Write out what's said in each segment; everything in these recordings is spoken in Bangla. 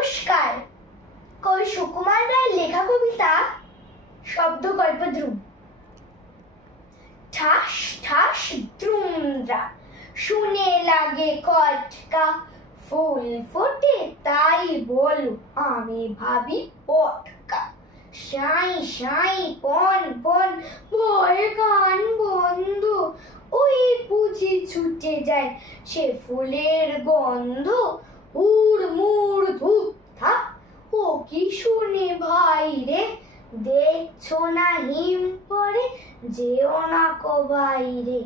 নমস্কার। কবি সুকুমার রায়ের লেখা কবিতা শব্দ গল্প ধ্রুম ঠাস ঠাস, দ্রুমরা। শুনে লাগে কটকা। ফুল ফোটে তাই বলো আমি ভাবি পটকা। সাই সাই, পন পন ভয় গান বন্ধ। ওই বুঝি ছুটে যায় সে ফুলের গন্ধ। উড় মুড় ধূপ থাপ ও কি ভাই রে। দেখছ না হিম পরে? যেও না কো বাইরে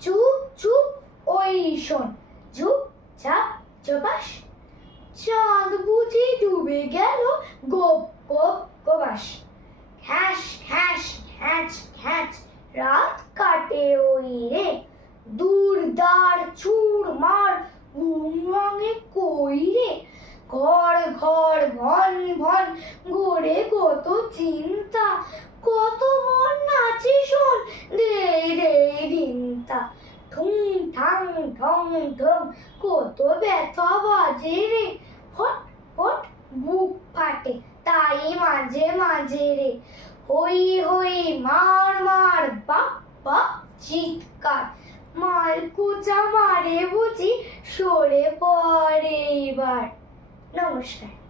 চুপ চুপ, ওই শোন। চুপ, চাপ চবাস চাঁদ বুঝি ডুবে গেল, গোপ গোপ গোবাস খ্যাস খ্যাস খ্যাচ খ্যাচ রাত কাটে ওই রে। দূর দার চুর মার ঘুম ভাঙে কই রে? ঘর ঘর, ভন ভন, গড়ে কত চিন্তা। কত মন নাচে শোন, দে দিনতা ঠুং, ঠাং, ঠং ঠং, কত ব্যথা বাজে রে। ফট ফট, বুক ফাটে, তাই মাঝে মাঝে রে। হই হই, মার মার, বাপ বাপ, চিৎকার। মার কুচা মারে বুঝি, সরে পড়ে এবার। নমস্কার